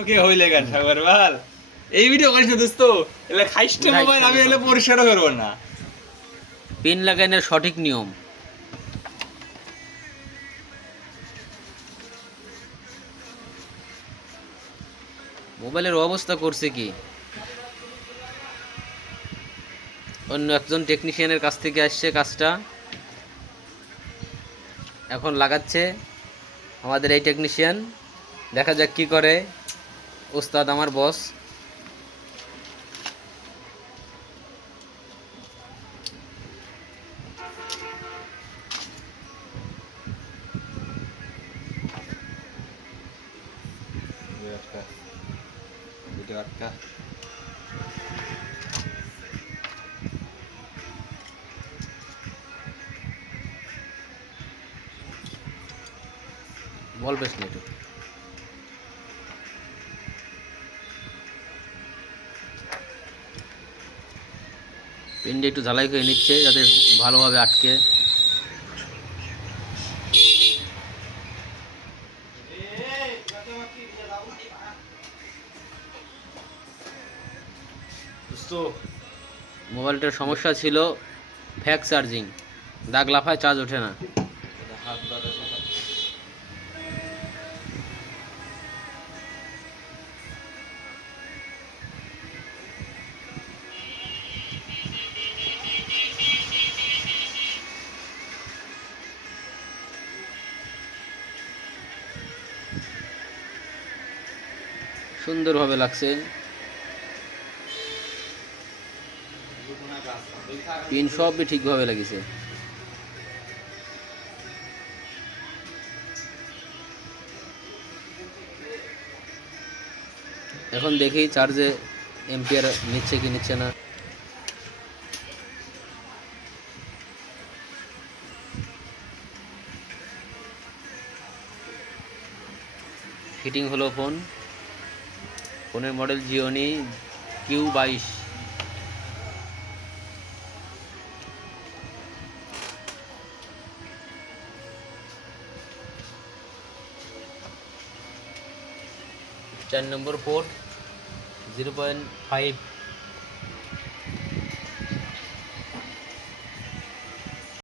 ওকে হইলে গান সাগর বাল এই ভিডিও করিস না দোস্ত, এলে খাইস্টে মোবাইল আমি এলে পরিষ্কার করবো না। পিন লাগানোর সঠিক নিয়ম। মোবাইলের অবস্থা করছে কি, অন্য একজন টেকনিশিয়ানের কাছ থেকে আসছে কাজটা, এখন লাগাচ্ছে আমাদের এই টেকনিশিয়ান। দেখা যাক কি করে ওস্তাদ আমার বস। ভিডিও একটা বল বেশ না একটু। পেনটা একটু ঝালাই করে নিচ্ছে যাতে ভালোভাবে আটকে। মোবাইলটার সমস্যা ছিল ফ্যাক চার্জিং, দাগ লাফায় চার্জ ওঠে না। সুন্দরভাবে লাগছে, পিন সবই ঠিকভাবে লেগেছে। এখন দেখি চার্জে এম্পিয়ার নিচ্ছে কি নিচ্ছে না। ফিটিং হলো ফোনের মডেল জিওনি Q22। চার নম্বর পোর্ট 0.5